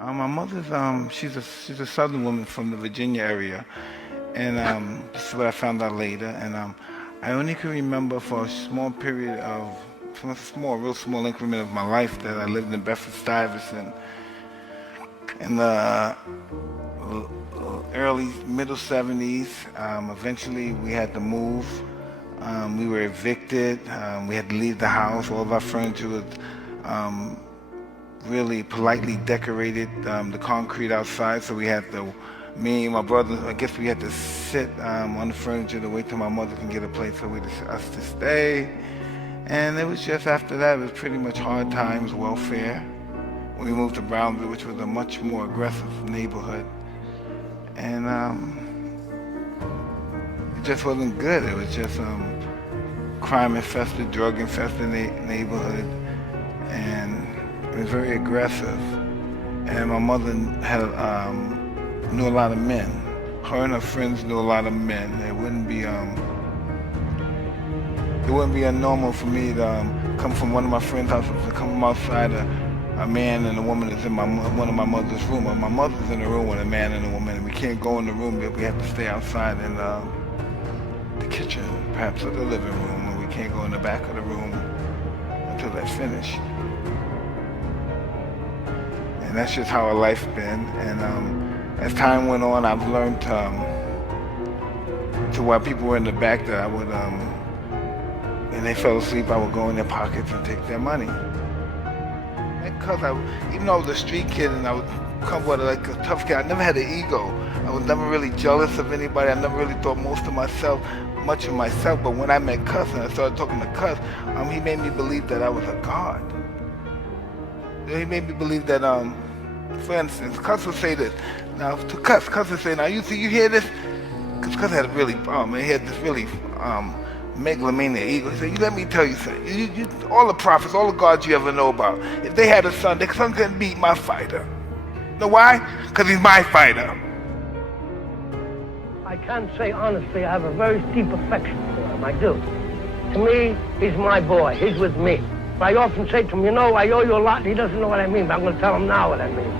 My mother's she's a Southern woman from the Virginia area, and this is what I found out later. And I only can remember for a small period of, from a real small increment of my life that I lived in Bedford-Stuyvesant in the early middle '70s. Eventually, we had to move. We were evicted. We had to leave the house. All of our furniture was really politely decorated the concrete outside, so we had to, me and my brother, I guess we had to sit on the furniture to wait till my mother can get a place for us to stay. And it was just after that, it was pretty much hard times, welfare. We moved to Brownsville, which was a much more aggressive neighborhood. And it just wasn't good. It was just crime-infested, drug-infested neighborhood. And it was very aggressive, and my mother knew a lot of men. Her and her friends knew a lot of men. It wouldn't be abnormal for me to come from one of my friends' houses, to come from outside a man and a woman that's in one of my mother's room. My mother's in the room with a man and a woman, and we can't go in the room, but we have to stay outside in the kitchen, perhaps or the living room, and we can't go in the back of the room until they're finished. And that's just how our life's been. And as time went on, I've learned to while people were in the back, that I would, and they fell asleep, I would go in their pockets and take their money. Because even though I was a street kid and I would come with like a tough kid, I never had an ego. I was never really jealous of anybody. I never really thought much of myself. But when I met Cus and I started talking to Cus, he made me believe that I was a god. He made me believe that, for instance, Cus would say this. Now, to Cus would say, now you hear this? Because Cus had he had this really megalomaniac ego. He said, let me tell you something. You, all the prophets, all the gods you ever know about, if they had a son, their son couldn't beat my fighter. Know why? Because he's my fighter. I can't say honestly I have a very deep affection for him. I do. To me, he's my boy. He's with me. But I often say to him, I owe you a lot, and he doesn't know what I mean, but I'm going to tell him now what I mean.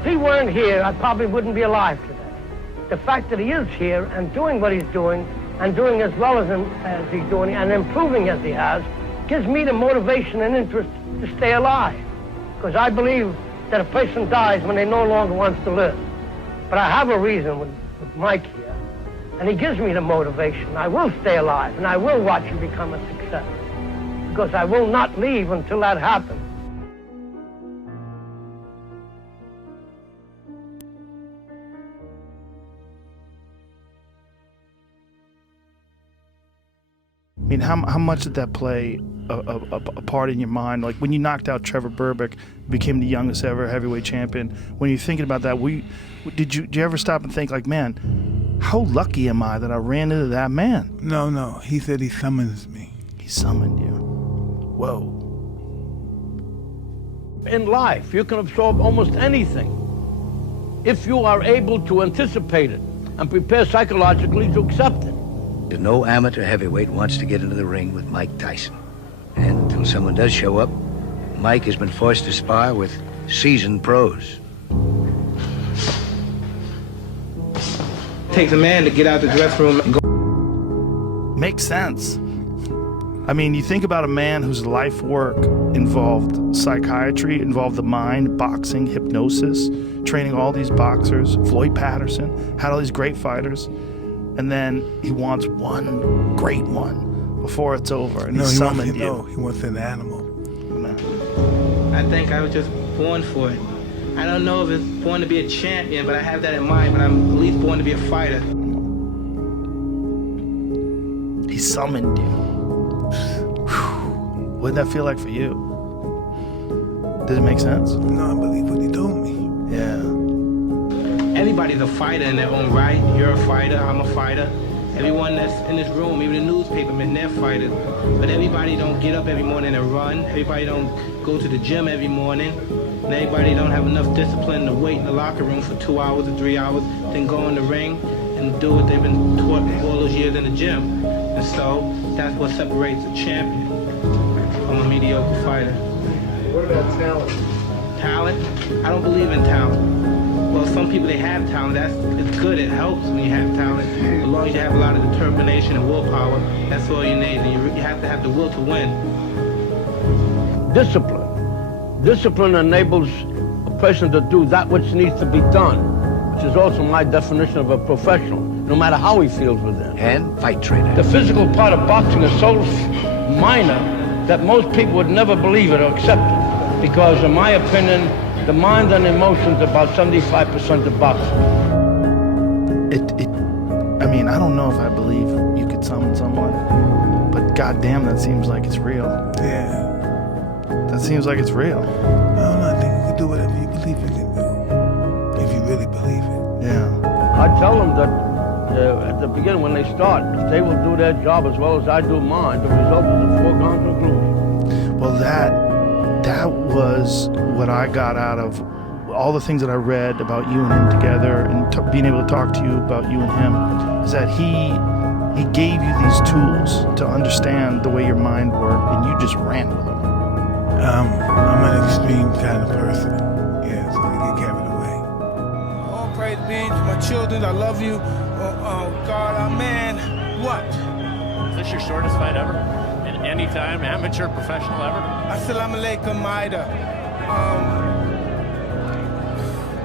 If he weren't here, I probably wouldn't be alive today. The fact that he is here and doing what he's doing, and doing as well as he's doing, and improving as he has, gives me the motivation and interest to stay alive. Because I believe that a person dies when they no longer wants to live. But I have a reason with Mike here, and he gives me the motivation. I will stay alive, and I will watch him become a success. Because I will not leave until that happens. I mean, how much did that play a part in your mind? Like when you knocked out Trevor Berbick, became the youngest ever heavyweight champion. When you're thinking about that, did you ever stop and think like, man, how lucky am I that I ran into that man? No. He said he summons me. He summoned you. Whoa. In life, you can absorb almost anything if you are able to anticipate it and prepare psychologically to accept it. No amateur heavyweight wants to get into the ring with Mike Tyson. And until someone does show up, Mike has been forced to spar with seasoned pros. Takes a man to get out the dressing room and go. Makes sense. I mean, you think about a man whose life work involved psychiatry, involved the mind, boxing, hypnosis, training all these boxers. Floyd Patterson had all these great fighters. And then he wants one great one before it's over. And he summoned you. He wants an animal. I think I was just born for it. I don't know if it's born to be a champion, but I have that in mind, but I'm at least born to be a fighter. He summoned you. What did that feel like for you? Did it make sense? No, I believe what he told me. Yeah. Everybody's a fighter in their own right. You're a fighter, I'm a fighter. Everyone that's in this room, even the newspapermen, they're fighters. But everybody don't get up every morning and run. Everybody don't go to the gym every morning. And everybody don't have enough discipline to wait in the locker room for 2 hours or 3 hours, then go in the ring and do what they've been taught all those years in the gym. And so that's what separates a champion from a mediocre fighter. What about talent? talent. I don't believe in talent. Well, some people, they have talent. It's good. It helps when you have talent. As long as you have a lot of determination and willpower, that's all you need. And you have to have the will to win. Discipline. Discipline enables a person to do that which needs to be done, which is also my definition of a professional, no matter how he feels within. And fight training. The physical part of boxing is so minor that most people would never believe it or accept it. Because in my opinion, the mind and emotions are about 75% of boxing. I mean, I don't know if I believe you could summon someone, but goddamn, that seems like it's real. Yeah. That seems like it's real. I don't know, I think you can do whatever you believe you can do. If you really believe it. Yeah. I tell them that at the beginning when they start, if they will do their job as well as I do mine, the result is a foregone conclusion. Well, that was what I got out of all the things that I read about you and him together, and being able to talk to you about you and him, is that he gave you these tools to understand the way your mind worked, and you just ran with them. I'm an extreme kind of person. Yeah, so I get carried away. All praise be to my children. I love you. God, man, what? Is this your shortest fight ever? In any time, amateur, professional ever? Assalamu alaikum, Ida.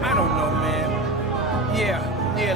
I don't know, man. Yeah,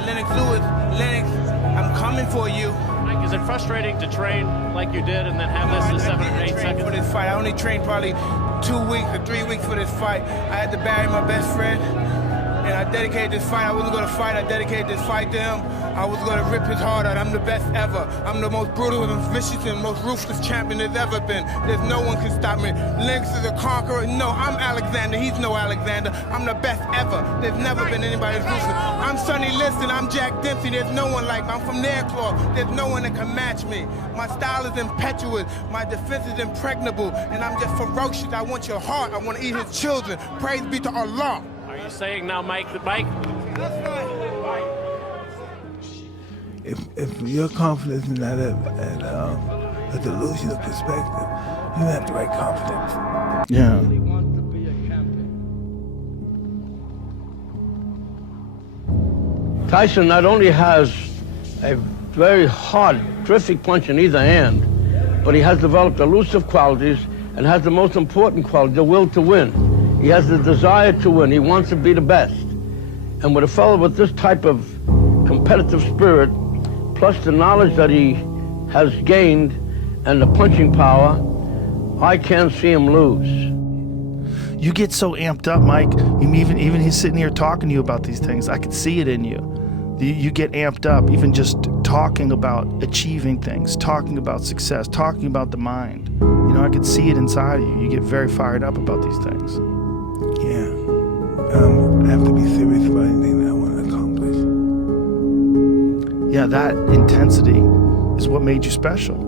Lennox Lewis. Lennox, I'm coming for you. Mike, is it frustrating to train like you did and then have this in 7 or 8 seconds? For this fight, I only trained probably 2 weeks or 3 weeks for this fight. I had to bury my best friend, and I dedicated this fight. I wasn't going to fight. I dedicated this fight to him. I was going to rip his heart out. I'm the best ever. I'm the most brutal and vicious and most ruthless champion there's ever been. There's no one can stop me. Lennox is a conqueror. No, I'm Alexander. He's no Alexander. I'm the best ever. There's never been anybody as ruthless. I'm Sonny Liston. I'm Jack Dempsey. There's no one like me. I'm from Nairclaw. There's no one that can match me. My style is impetuous. My defense is impregnable. And I'm just ferocious. I want your heart. I want to eat his children. Praise be to Allah. Are you saying now, Mike, that Mike? That's right. If your confidence is not a delusional perspective, you have the right confidence. Yeah. Tyson not only has a very hard, terrific punch in either hand, but he has developed elusive qualities and has the most important quality, the will to win. He has the desire to win. He wants to be the best. And with a fellow with this type of competitive spirit, plus the knowledge that he has gained and the punching power, I can't see him lose. You get so amped up, Mike. Even he's sitting here talking to you about these things. I could see it in you. You get amped up, even just talking about achieving things, talking about success, talking about the mind. You know, I could see it inside of you. You get very fired up about these things. Yeah. I have to be serious about anything that I want to accomplish. Yeah, that intensity is what made you special.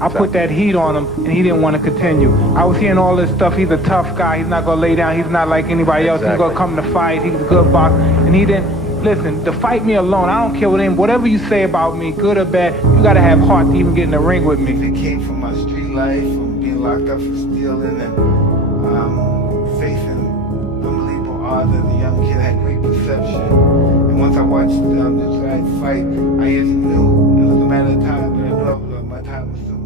I put that heat on him, and he didn't want to continue. I was hearing all this stuff. He's a tough guy. He's not going to lay down. He's not like anybody else. He's going to come to fight. He's a good boxer. And he didn't. Listen, to fight me alone, I don't care what whatever you say about me, good or bad, you got to have heart to even get in the ring with me. It came from my street life, from being locked up for stealing and facing unbelievable odds as a young kid. I had great perception. And once I watched this guy fight, I just knew it was a matter of time, but I knew my time was soon.